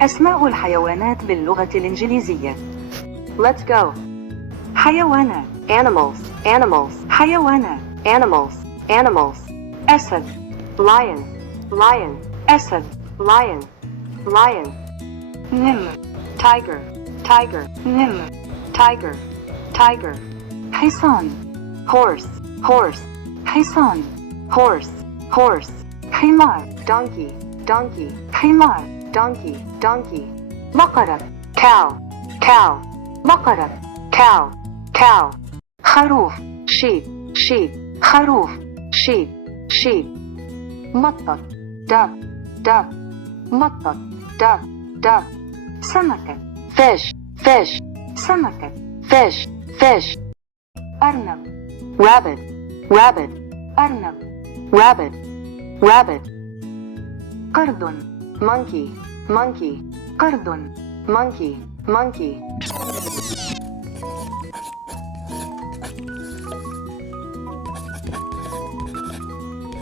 أسماء الحيوانات باللغة الإنجليزية. Let's go. حيوانات. Animals, animals, حيوانات. animals, animals. أسد. Lion, lion, أسد. lion, lion. نمر. Tiger, tiger, نمر. tiger, tiger. حصان. Horse, horse, حصان. horse, horse. حمار. Donkey, donkey, حمار. donkey, donkey. بقرة. Cow, cow, بقرة. cow, cow. خروف. Sheep, sheep, خروف. sheep, sheep. بطة. Duck, duck, بطة. duck, duck. سمكة. Fish, fish, سمكة. fish, fish. أرنب. Rabbit, rabbit, أرنب. rabbit, rabbit. قرد. Monkey, monkey, قرد. monkey, monkey.